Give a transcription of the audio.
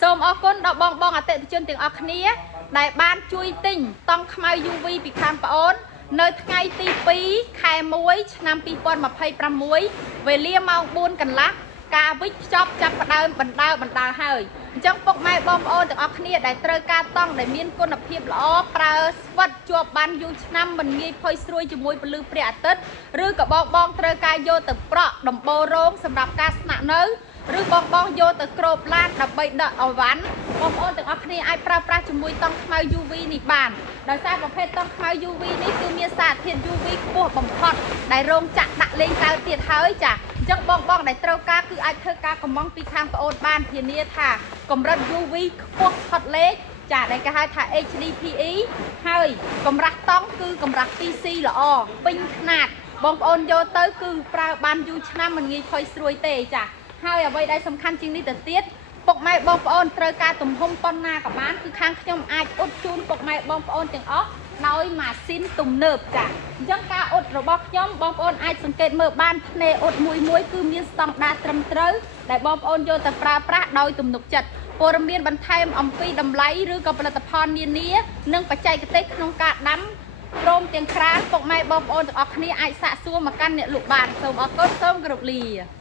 សូមអរគុណដល់បងអតិថិជនទាំងអស់គ្នាដែលបានជួយទិញតង់ខ្មៅ UV ពីខាងប្អូននៅថ្ងៃទី2 ខែ 1 ឆ្នាំ 2026 វេលាម៉ោង 4 កន្លះការវិចខ្ចប់ចាប់ផ្ដើមបណ្ដើរហើយអញ្ចឹងពុកម៉ែបងប្អូនទាំងអស់គ្នាដែលត្រូវការតង់ដែលមានគុណភាពល្អប្រើស្វិតជាប់បានយូរឆ្នាំមិនងាយផុយស្រួយជាមួយពន្លឺព្រះអាទិត្យឬក៏បងត្រូវការយកទៅប្រក់ដំបូលរោងសម្រាប់ការស្នាក់នៅឬបងយកទៅក្របឡានដើម្បីដឹកអវ៉ាន់បងប្អូនទាំងអស់គ្នាអាចប្រើប្រាស់ជាមួយតង់ខ្មៅ UV នេះបានដោយសារប្រភេទតង់ខ្មៅ UV នេះគឺមានសារធាតុ UV ខ្ពស់បំផុតដែលរោងចក្រដាក់លេងកើតទៀតហើយចាអញ្ចឹងបងដែលត្រូវការគឺអាចធ្វើការកម្មង់ពីខាងប្អូនបានធានាថាកម្រិត UV ខ្ពស់ផុតលេខចាដែលគេហៅថា HDPE ហើយកម្រាស់តង់គឺកម្រាស់ TC ល្អពេញខ្នាតបងប្អូនយកទៅគឺប្រើបានយូរឆ្នាំមិនងាយផុយស្រួយទេចាហើយអ្វីដែលសំខាន់ជាងនេះទៅទៀតពុកម៉ែបងប្អូនត្រូវការទំហំប៉ុណ្ណាក៏បានគឺខាងខ្ញុំអាចអ៊ុតជូនពុកម៉ែបងប្អូនទាំងអស់ដោយម៉ាស៊ីនទំនើបចាអញ្ចឹងការអ៊ុតរបស់ខ្ញុំបងប្អូនអាចសង្កេតមើលបានភ្នែអ៊ុតមួយគឺមានស្តង់ដារត្រឹមត្រូវដែលបងប្អូនយកទៅប្រើប្រាស់ដោយទំនុកចិត្តព័ត៌មានបន្ថែមអំពីតម្លៃឬក៏ផលិតផលនានានិងបច្ចេកទេសក្នុងការដាំព្រមទាំងក្រានពុកម៉ែបងប្អូនទាំងអស់គ្នាអាចសាកសួរមកកាន់អ្នកលក់បានសូមអរគុណសូមគោរពលា